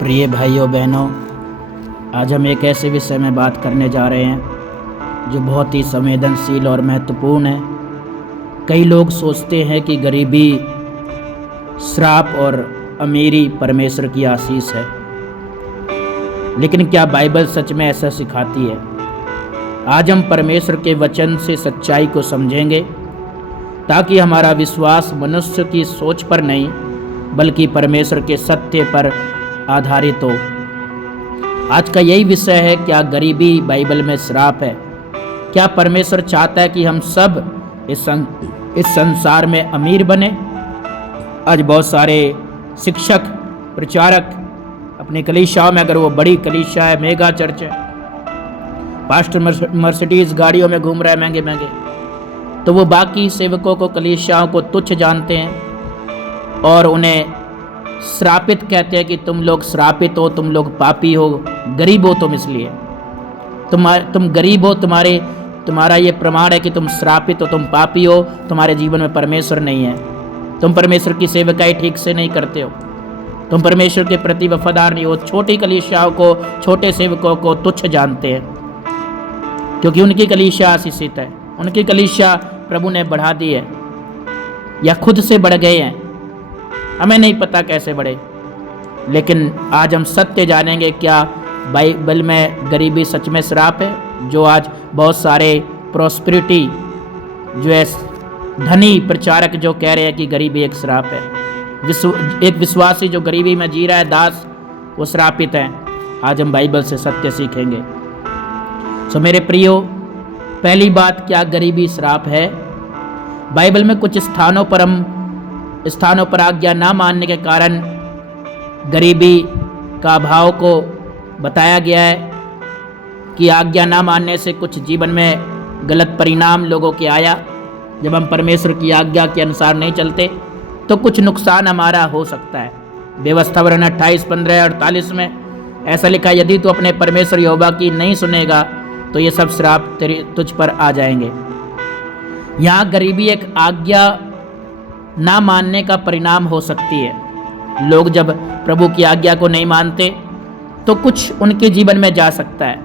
प्रिय भाइयों बहनों, आज हम एक ऐसे विषय में बात करने जा रहे हैं जो बहुत ही संवेदनशील और महत्वपूर्ण है। कई लोग सोचते हैं कि गरीबी श्राप और अमीरी परमेश्वर की आशीष है, लेकिन क्या बाइबल सच में ऐसा सिखाती है? आज हम परमेश्वर के वचन से सच्चाई को समझेंगे ताकि हमारा विश्वास मनुष्य की सोच पर नहीं बल्कि परमेश्वर के सत्य पर आधारित हो। आज का यही विषय है, क्या गरीबी बाइबल में श्राप है? क्या परमेश्वर चाहता है कि हम सब इस संसार में अमीर बने? आज बहुत सारे शिक्षक, प्रचारक अपनी कलीसियाओं में, अगर वो बड़ी कलीसिया है, मेगा चर्च है, पास्टर मर्सिडीज गाड़ियों में घूम रहा है महंगे महंगे, तो वो बाकी सेवकों को, कलीसियाओं को तुच्छ जानते हैं और उन्हें श्रापित कहते हैं कि तुम लोग श्रापित हो, तुम लोग पापी हो, गरीब हो तुम, इसलिए तुम गरीब हो, तुम्हारा ये प्रमाण है कि तुम श्रापित हो, तुम पापी हो, तुम्हारे जीवन में परमेश्वर नहीं है, तुम परमेश्वर की सेवकाई ठीक से नहीं करते हो, तुम परमेश्वर के प्रति वफादार नहीं हो। छोटी कलीसियाओं को, छोटे सेवकों को तुच्छ जानते हैं क्योंकि उनकी कलीसिया आशीषित है, उनकी कलीसिया प्रभु ने बढ़ा दी है या खुद से बढ़ गए हैं, हमें नहीं पता कैसे बढ़े। लेकिन आज हम सत्य जानेंगे, क्या बाइबल में गरीबी सच में श्राप है? जो आज बहुत सारे प्रॉस्पेरिटी जो है धनी प्रचारक जो कह रहे हैं कि गरीबी एक श्राप है, एक विश्वासी जो गरीबी में जी रहा है, दास, वो श्रापित है। आज हम बाइबल से सत्य सीखेंगे। सो मेरे प्रियो, पहली बात, क्या गरीबी श्राप है? बाइबल में कुछ स्थानों पर आज्ञा ना मानने के कारण गरीबी का अभाव को बताया गया है कि आज्ञा ना मानने से कुछ जीवन में गलत परिणाम लोगों के आया। जब हम परमेश्वर की आज्ञा के अनुसार नहीं चलते तो कुछ नुकसान हमारा हो सकता है। व्यवस्था वरन 28, 15, 48 में ऐसा लिखा, यदि तू अपने परमेश्वर यहोवा की नहीं सुनेगा तो ये सब श्राप तुझ पर आ जाएंगे। यहाँ गरीबी एक आज्ञा ना मानने का परिणाम हो सकती है। लोग जब प्रभु की आज्ञा को नहीं मानते तो कुछ उनके जीवन में जा सकता है।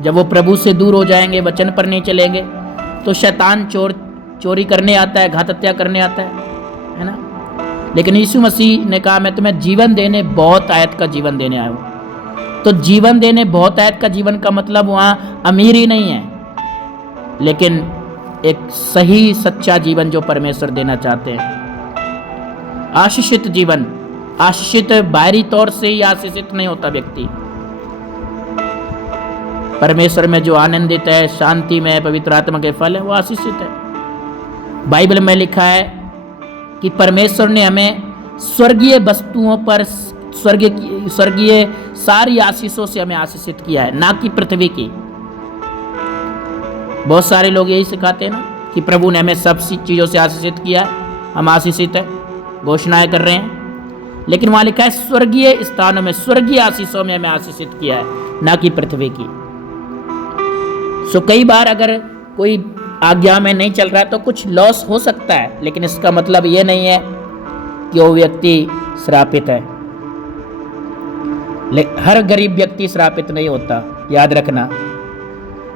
जब वो प्रभु से दूर हो जाएंगे, वचन पर नहीं चलेंगे, तो शैतान चोरी करने आता है, घात हत्या करने आता है ना। लेकिन यीशु मसीह ने कहा, मैं तुम्हें जीवन देने बहुत आयत का जीवन देने आया हूँ। तो जीवन देने बहुत आयत का जीवन का मतलब वहाँ अमीरी नहीं है, लेकिन एक सही सच्चा जीवन जो परमेश्वर देना चाहते हैं। आशीषित जीवन, आशीषित बाहरी तौर से ही आशीषित नहीं होता व्यक्ति। परमेश्वर में जो आनंदित है, शांति में, पवित्र आत्मा के फल है, वो आशीषित है। बाइबल में लिखा है कि परमेश्वर ने हमें स्वर्गीय वस्तुओं पर, स्वर्गीय सारी आशीषों से हमें आशीषित किया है, ना कि पृथ्वी की। बहुत सारे लोग यही सिखाते हैं ना कि प्रभु ने हमें सब चीज़ों से आशीषित किया है, हम आशीषित हैं, घोषणाएं कर रहे हैं। लेकिन वहाँ लिखा है स्वर्गीय स्थानों में, स्वर्गीय आशीषों में हमें आशीषित किया है, ना कि पृथ्वी की। सो कई बार अगर कोई आज्ञा में नहीं चल रहा है तो कुछ लॉस हो सकता है, लेकिन इसका मतलब ये नहीं है कि वो व्यक्ति श्रापित है। हर गरीब व्यक्ति श्रापित नहीं होता, याद रखना।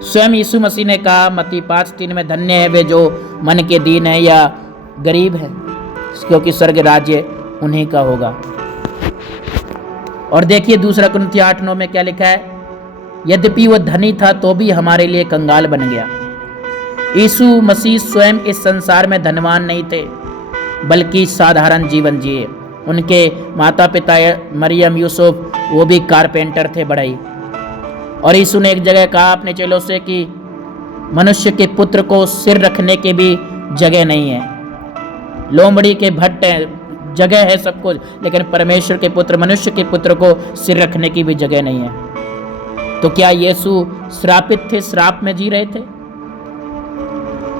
स्वयं यीशु मसीह ने कहा मत्ती 5:3 में, धन्य है वे जो मन के दीन है या गरीब है, क्योंकि स्वर्ग राज्य उन्हीं का होगा। और देखिए 2 कुरिन्थियों 8:9 में क्या लिखा है, यद्यपि वह धनी था तो भी हमारे लिए कंगाल बन गया। यीशु मसीह स्वयं इस संसार में धनवान नहीं थे, बल्कि साधारण जीवन जिए। उनके माता पिता मरियम, यूसुफ, वो भी कारपेंटर थे, बढ़ई। और यीशु ने एक जगह कहा अपने चेलों से कि मनुष्य के पुत्र को सिर रखने की भी जगह नहीं है। लोमड़ी के भट्ट है, जगह है सब कुछ, लेकिन परमेश्वर के पुत्र, मनुष्य के पुत्र को सिर रखने की भी जगह नहीं है। तो क्या यीशु श्रापित थे, श्राप में जी रहे थे?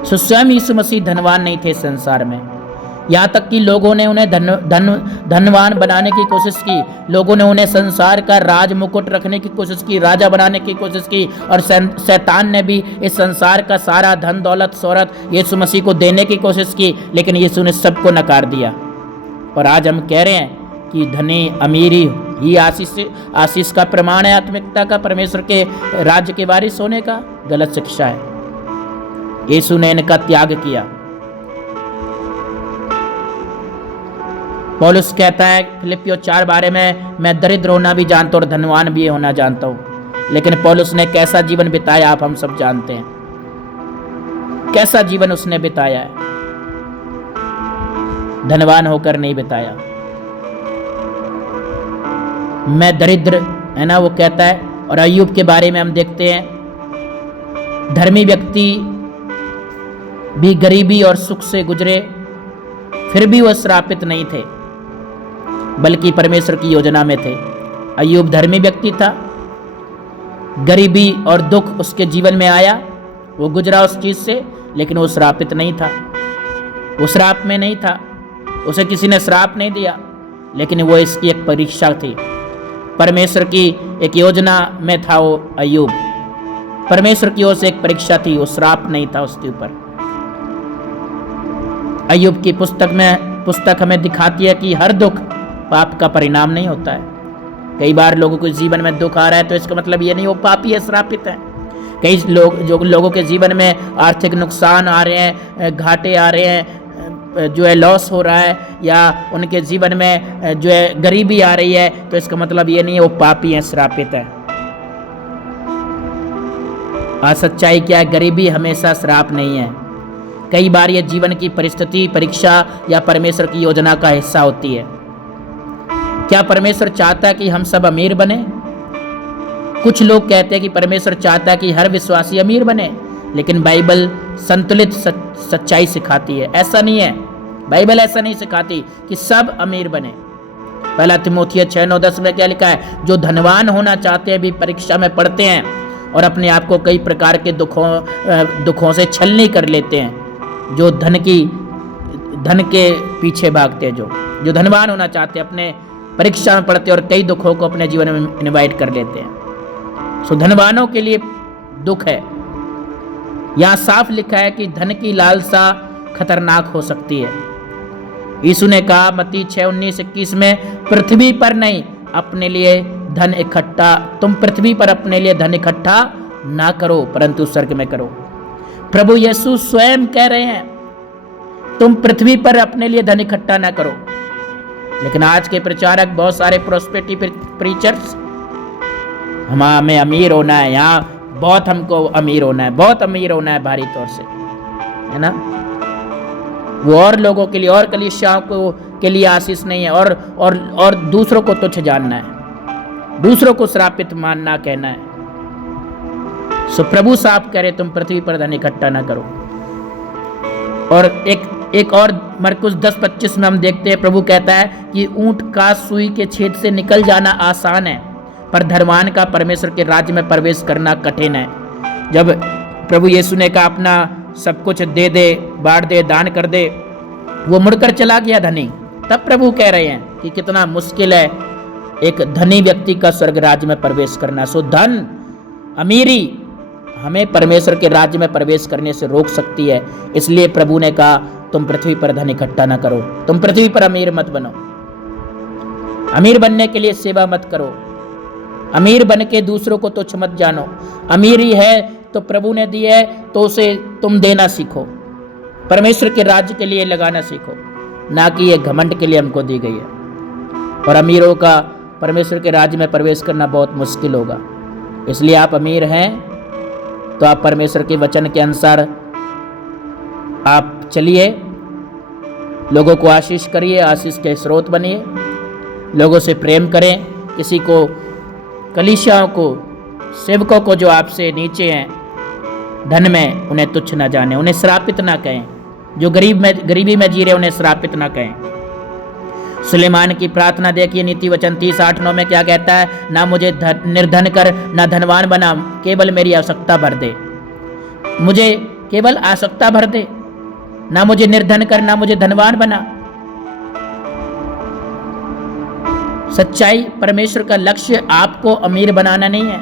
स्वयं यीशु मसीह धनवान नहीं थे संसार में, यहाँ तक कि लोगों ने उन्हें धनवान बनाने की कोशिश की। लोगों ने उन्हें संसार का राज मुकुट रखने की कोशिश की, राजा बनाने की कोशिश की, और शैतान ने भी इस संसार का सारा धन दौलत शोहरत यीशु मसीह को देने की कोशिश की, लेकिन यीशु ने सबको नकार दिया। और आज हम कह रहे हैं कि धनी अमीरी ही आशीष का प्रमाण है आत्मिकता का, परमेश्वर के राज्य के वारिस होने का? गलत शिक्षा है। यीशु ने इनका त्याग किया। पौलुस कहता है फिलिपियों 4 में, मैं दरिद्र होना भी जानता हूँ और धनवान भी होना जानता हूँ। लेकिन पौलुस ने कैसा जीवन बिताया आप हम सब जानते हैं, कैसा जीवन उसने बिताया है। धनवान होकर नहीं बिताया। मैं दरिद्र, है ना, वो कहता है। और अय्यूब के बारे में हम देखते हैं, धर्मी व्यक्ति भी गरीबी और सुख से गुजरे, फिर भी वह श्रापित नहीं थे, बल्कि परमेश्वर की योजना में थे। अय्यूब धर्मी व्यक्ति था, गरीबी और दुख उसके जीवन में आया, वो गुजरा उस चीज से, लेकिन वो श्रापित नहीं था, वो श्राप में नहीं था, उसे किसी ने श्राप नहीं दिया, लेकिन वो इसकी एक परीक्षा थी। परमेश्वर की एक योजना में था वो अय्यूब, परमेश्वर की ओर से एक परीक्षा थी, वो श्राप नहीं था उसके ऊपर। अय्यूब की पुस्तक हमें दिखाती है कि हर दुख पाप का परिणाम नहीं होता है। कई बार लोगों के जीवन में दुख आ रहा है तो इसका मतलब ये नहीं वो पापी है, श्रापित है। कई लोगों के जीवन में आर्थिक नुकसान आ रहे हैं, घाटे आ रहे हैं, जो है लॉस हो रहा है, या उनके जीवन में जो है गरीबी आ रही है, तो इसका मतलब ये नहीं है वो पापी है, श्रापित है। आज सच्चाई क्या है? गरीबी हमेशा श्राप नहीं है। कई बार ये जीवन की परिस्थिति, परीक्षा या परमेश्वर की योजना का हिस्सा होती है। क्या परमेश्वर चाहता है कि हम सब अमीर बने? कुछ लोग कहते हैं कि परमेश्वर चाहता है कि हर विश्वासी अमीर बने, लेकिन बाइबल संतुलित सच्चाई सिखाती है, ऐसा नहीं है। बाइबल ऐसा नहीं सिखाती कि सब अमीर बने। पहला तीमुथियुस 6:9-10 में क्या लिखा है? जो धनवान होना चाहते हैं भी परीक्षा में पढ़ते हैं और अपने आप को कई प्रकार के दुखों से छलनी कर लेते हैं। जो धन के पीछे भागते हैं, जो धनवान होना चाहते हैं, अपने परीक्षा में पढ़ते हैं और कई दुखों को अपने जीवन में इनवाइट कर लेते हैं। सो धनवानों के लिए दुख है। यहां साफ लिखा है कि धन की लालसा खतरनाक हो सकती है। यीशु ने कहा मत्ती 6:19-21 में, पृथ्वी पर नहीं अपने लिए धन इकट्ठा, तुम पृथ्वी पर अपने लिए धन इकट्ठा ना करो, परंतु स्वर्ग में करो। प्रभु यीशु स्वयं कह रहे हैं तुम पृथ्वी पर अपने लिए धन इकट्ठा ना करो। लेकिन आज के प्रचारक, बहुत सारे प्रोस्पेरिटी प्रीचर्स, हमें अमीर होना है, यहाँ बहुत हमको अमीर होना है, बहुत अमीर होना है भारी तौर से, है ना। वो और लोगों के लिए और कलीसियाओं के लिए आशीष नहीं है, और दूसरों को तुच्छ जानना है, दूसरों को श्रापित मानना, कहना है। सो प्रभु साहब कह रहे तुम पृथ्वी पर धन इकट्ठा ना करो। और एक और मरकुस 10:25 में हम देखते हैं, प्रभु कहता है कि ऊंट का सुई के छेद से निकल जाना आसान है, पर धनवान का परमेश्वर के राज्य में प्रवेश करना कठिन है। जब प्रभु यीशु ने कहा अपना सब कुछ दे दे, बांट दे, दान कर दे, वो मुड़कर चला गया धनी, तब प्रभु कह रहे हैं कि कितना मुश्किल है एक धनी व्यक्ति का स्वर्ग राज्य में प्रवेश करना। सो धन, अमीरी हमें परमेश्वर के राज्य में प्रवेश करने से रोक सकती है। इसलिए प्रभु ने कहा तुम पृथ्वी पर धन इकट्ठा ना करो, तुम पृथ्वी पर अमीर मत बनो, अमीर बनने के लिए सेवा मत करो, अमीर बन के दूसरों को तुच्छ मत जानो। अमीरी है तो प्रभु ने दी है तो उसे तुम देना सीखो, परमेश्वर के राज्य के लिए लगाना सीखो, ना कि ये घमंड के लिए हमको दी गई है। और अमीरों का परमेश्वर के राज्य में प्रवेश करना बहुत मुश्किल होगा। इसलिए आप अमीर हैं तो आप परमेश्वर के वचन के अनुसार आप चलिए, लोगों को आशीष करिए, आशीष के स्रोत बनिए, लोगों से प्रेम करें, किसी को, कलीसियाओं को, सेवकों को जो आपसे नीचे हैं धन में, उन्हें तुच्छ ना जाने, उन्हें श्रापित ना कहें। जो गरीबी में जी रहे उन्हें श्रापित ना कहें। सुलेमान की प्रार्थना देखिए, नीति वचन 30:8-9 में क्या कहता है? ना मुझे निर्धन कर, ना धनवान बना, केवल मेरी आवश्यकता भर दे। मुझे केवल आवश्यकता भर दे, ना मुझे निर्धन कर, ना मुझे धनवान बना। सच्चाई, परमेश्वर का लक्ष्य आपको अमीर बनाना नहीं है,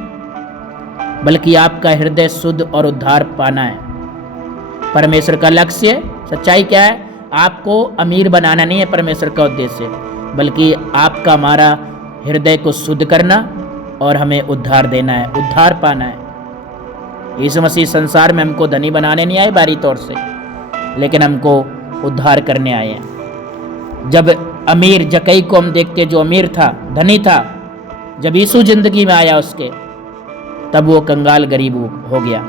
बल्कि आपका हृदय शुद्ध और उद्धार पाना है। परमेश्वर का लक्ष्य, सच्चाई क्या है? आपको अमीर बनाना नहीं है परमेश्वर का उद्देश्य, बल्कि आपका, हमारा हृदय को शुद्ध करना और हमें उद्धार देना है, उद्धार पाना है। यीशु मसीह संसार में हमको धनी बनाने नहीं आए बारी तौर से, लेकिन हमको उद्धार करने आए हैं। जब अमीर जक्कई को हम देखते, जो अमीर था, धनी था, जब यीशु जिंदगी में आया उसके, तब वो कंगाल गरीब हो गया।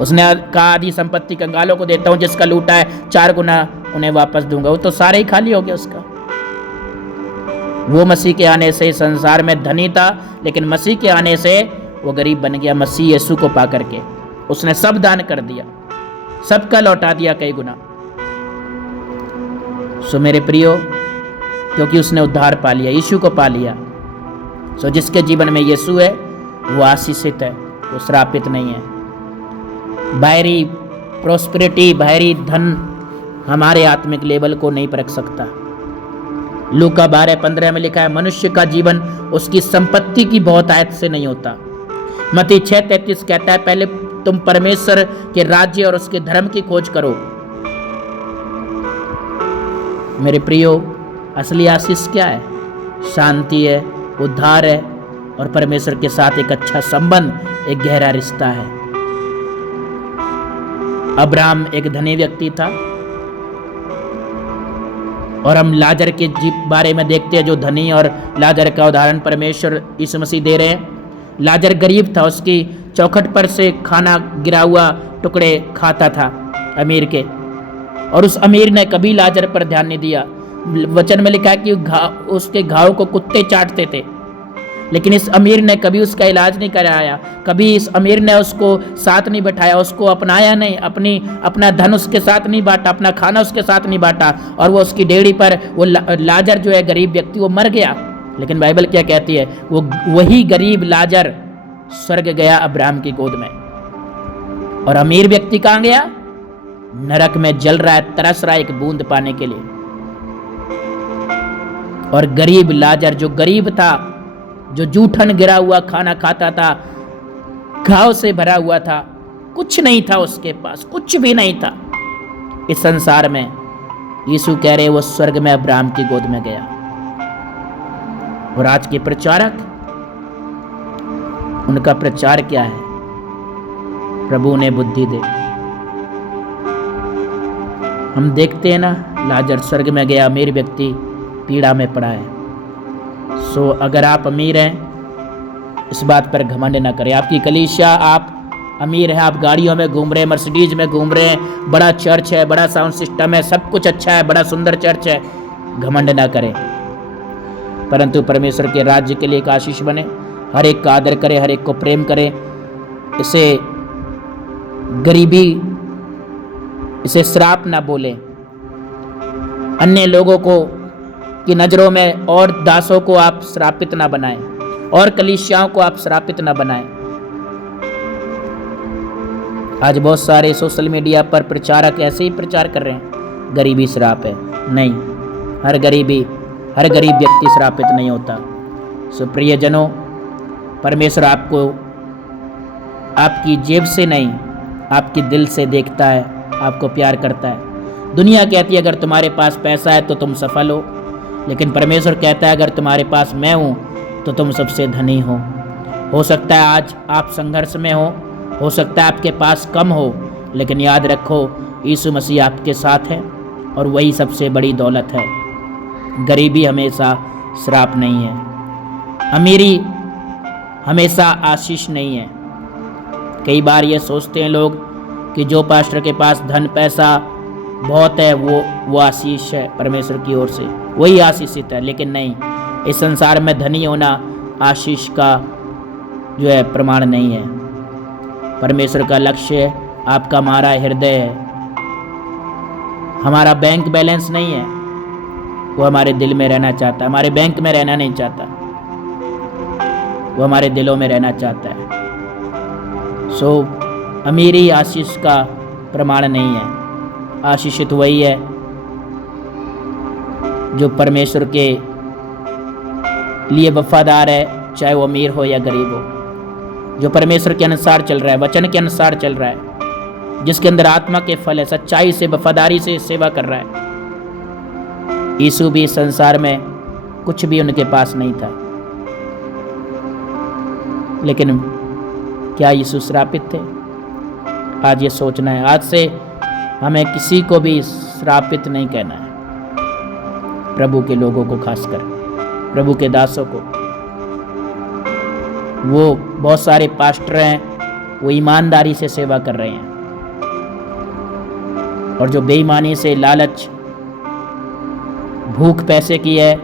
उसने कहा आधी संपत्ति कंगालों को देता हूं, जिसका लूटा है 4 गुना उन्हें वापस दूंगा। वो तो सारे ही खाली हो गया उसका। वो मसीह के आने से संसार में धनी था, लेकिन मसीह के आने से वो गरीब बन गया। मसीह यीशु को पा करके उसने सब दान कर दिया, सबका लौटा दिया कई गुना। सो मेरे प्रियो, क्योंकि उसने उद्धार पा लिया, यीशु को पा लिया, सो जिसके जीवन में यीशु है वो आशीषित है, वो श्रापित नहीं है। बाहरी प्रोस्पेरिटी, बाहरी धन हमारे आत्मिक लेवल को नहीं परख सकता। लूका 12:15 में लिखा है, मनुष्य का जीवन उसकी संपत्ति की बहुतायत से नहीं होता। मत्ती 6:33 कहता है, पहले तुम परमेश्वर के राज्य और उसके धर्म की खोज करो। मेरे प्रियो, असली आशीष क्या है? शांति है, उद्धार है और परमेश्वर के साथ एक अच्छा संबंध, एक गहरा रिश्ता है। अब्राहम एक धनी व्यक्ति था और हम लाजर के बारे में देखते हैं, जो धनी, और लाजर का उदाहरण परमेश्वर यीशु मसीह दे रहे हैं। लाजर गरीब था, उसकी चौखट पर से खाना गिरा हुआ टुकड़े खाता था अमीर के, और उस अमीर ने कभी लाजर पर ध्यान नहीं दिया। वचन में लिखा है कि उसके घाव को कुत्ते चाटते थे, लेकिन इस अमीर ने कभी उसका इलाज नहीं कराया, कभी इस अमीर ने उसको साथ नहीं बैठाया, उसको अपनाया नहीं, अपना धन उसके साथ नहीं बांटा, अपना खाना उसके साथ नहीं बांटा, और वो उसकी डेयरी पर वो लाजर जो है गरीब व्यक्ति, वो मर गया। लेकिन बाइबल क्या कहती है? वो वही गरीब लाजर स्वर्ग गया अब्राहम की गोद में, और अमीर व्यक्ति कहाँ गया? नरक में जल रहा है, तरस रहा है एक बूंद पाने के लिए। और गरीब लाजर, जो गरीब था, जो जूठन गिरा हुआ खाना खाता था, घाव से भरा हुआ था, कुछ नहीं था उसके पास, कुछ भी नहीं था इस संसार में, यीशु कह रहे वो स्वर्ग में अब्राहम की गोद में गया। और आज के प्रचारक, उनका प्रचार क्या है? प्रभु ने बुद्धि दे। हम देखते हैं ना, लाजर स्वर्ग में गया, अमीर व्यक्ति पीड़ा में पड़ा है। सो अगर आप अमीर हैं, इस बात पर घमंड न करें। आपकी कलीसिया, आप अमीर हैं, आप गाड़ियों में घूम रहे हैं, मर्सिडीज में घूम रहे हैं, बड़ा चर्च है, बड़ा साउंड सिस्टम है, सब कुछ अच्छा है, बड़ा सुंदर चर्च है, घमंड ना करें। परंतु परमेश्वर के राज्य के लिए एक आशीष बने, हर एक का आदर करें, हर एक को प्रेम करें। इसे गरीबी, इसे श्राप ना बोलें। अन्य लोगों को की नज़रों में और दासों को आप श्रापित ना बनाएं, और कलीसियाओं को आप श्रापित ना बनाएं। आज बहुत सारे सोशल मीडिया पर प्रचारक ऐसे ही प्रचार कर रहे हैं, गरीबी श्राप है। नहीं, हर गरीब व्यक्ति श्रापित नहीं होता। सो प्रियजनों, परमेश्वर आपको आपकी जेब से नहीं, आपके दिल से देखता है, आपको प्यार करता है। दुनिया कहती है अगर तुम्हारे पास पैसा है तो तुम सफल हो, लेकिन परमेश्वर कहता है अगर तुम्हारे पास मैं हूँ तो तुम सबसे धनी हो सकता है आज आप संघर्ष में हो सकता है आपके पास कम हो, लेकिन याद रखो यीशु मसीह आपके साथ है और वही सबसे बड़ी दौलत है। गरीबी हमेशा श्राप नहीं है, अमीरी हमेशा आशीष नहीं है। कई बार ये सोचते हैं लोग कि जो पास्टर के पास धन पैसा बहुत है वो आशीष है परमेश्वर की ओर से, वही आशीषित है। लेकिन नहीं, इस संसार में धनी होना आशीष का जो है प्रमाण नहीं है। परमेश्वर का लक्ष्य आपका हमारा हृदय है, हमारा बैंक बैलेंस नहीं है। वो हमारे दिल में रहना चाहता है, हमारे बैंक में रहना नहीं चाहता, वो हमारे दिलों में रहना चाहता है। सो अमीरी आशीष का प्रमाण नहीं है। आशीषित वही है जो परमेश्वर के लिए वफादार है, चाहे वो अमीर हो या गरीब हो, जो परमेश्वर के अनुसार चल रहा है, वचन के अनुसार चल रहा है, जिसके अंदर आत्मा के फल है, सच्चाई से वफादारी से सेवा कर रहा है। यीशु भी इस संसार में कुछ भी उनके पास नहीं था। लेकिन क्या यीशु श्रापित थे? आज ये सोचना है। आज से हमें किसी को भी श्रापित नहीं कहना है, प्रभु के लोगों को, खासकर प्रभु के दासों को। वो बहुत सारे पास्टर हैं, वो ईमानदारी से सेवा कर रहे हैं, और जो बेईमानी से, लालच, भूख पैसे की है,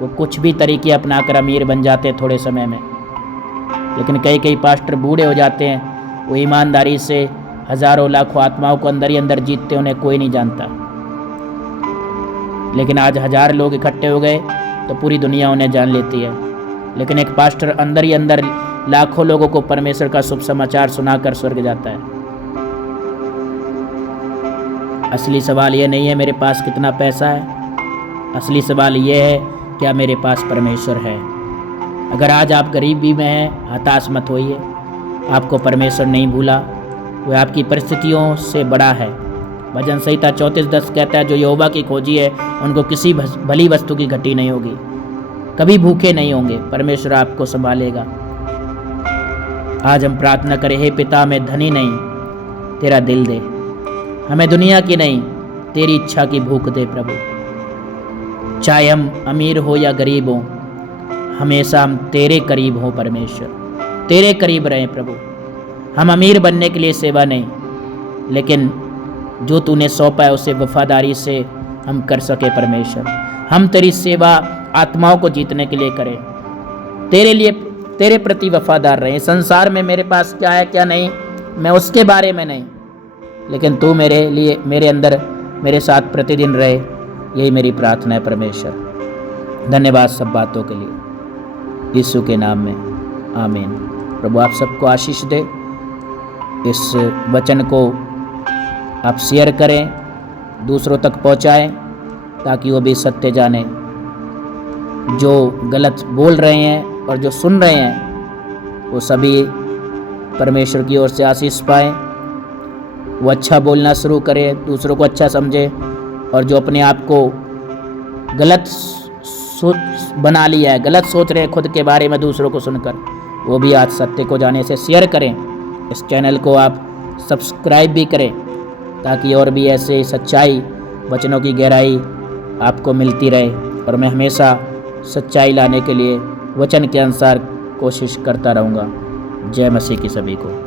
वो कुछ भी तरीके अपनाकर अमीर बन जाते हैं थोड़े समय में। लेकिन कई कई पास्टर बूढ़े हो जाते हैं, वो ईमानदारी से हजारों लाखों आत्माओं को अंदर ही अंदर जीतते, उन्हें कोई नहीं जानता। लेकिन आज 1000 लोग इकट्ठे हो गए तो पूरी दुनिया उन्हें जान लेती है। लेकिन एक पास्टर अंदर ही अंदर लाखों लोगों को परमेश्वर का शुभ समाचार सुनाकर स्वर्ग जाता है। असली सवाल ये नहीं है मेरे पास कितना पैसा है, असली सवाल ये है क्या मेरे पास परमेश्वर है। अगर आज आप गरीबी में हैं, हताश मत होइए, आपको परमेश्वर नहीं भूला, वह आपकी परिस्थितियों से बड़ा है। भजन संहिता 34:10 कहता है, जो यहोवा की खोजी है उनको किसी भली वस्तु की घटी नहीं होगी, कभी भूखे नहीं होंगे, परमेश्वर आपको संभालेगा। आज हम प्रार्थना करें, हे पिता, मैं धनी नहीं, तेरा दिल दे, हमें दुनिया की नहीं तेरी इच्छा की भूख दे प्रभु। चाहे हम अमीर हो या गरीब हो, हमेशा हम तेरे करीब हों परमेश्वर, तेरे करीब रहें प्रभु। हम अमीर बनने के लिए सेवा नहीं, लेकिन जो तूने सौंपा है उसे वफादारी से हम कर सके परमेश्वर। हम तेरी सेवा आत्माओं को जीतने के लिए करें, तेरे लिए, तेरे प्रति वफादार रहें। संसार में मेरे पास क्या है क्या नहीं, मैं उसके बारे में नहीं, लेकिन तू मेरे लिए, मेरे अंदर, मेरे साथ प्रतिदिन रहे, यही मेरी प्रार्थना है परमेश्वर। धन्यवाद सब बातों के लिए, यीशु के नाम में, आमीन। प्रभु आप सबको आशीष दे। इस वचन को आप शेयर करें, दूसरों तक पहुंचाएं, ताकि वो भी सत्य जाने। जो गलत बोल रहे हैं और जो सुन रहे हैं, वो सभी परमेश्वर की ओर से आशीष पाएं। वो अच्छा बोलना शुरू करें, दूसरों को अच्छा समझे, और जो अपने आप को गलत बना लिया है, गलत सोच रहे हैं खुद के बारे में दूसरों को सुनकर, वो भी आज सत्य को जाने से शेयर करें। इस चैनल को आप सब्सक्राइब भी करें, ताकि और भी ऐसे सच्चाई, वचनों की गहराई आपको मिलती रहे। और मैं हमेशा सच्चाई लाने के लिए वचन के अनुसार कोशिश करता रहूँगा। जय मसीह की सभी को।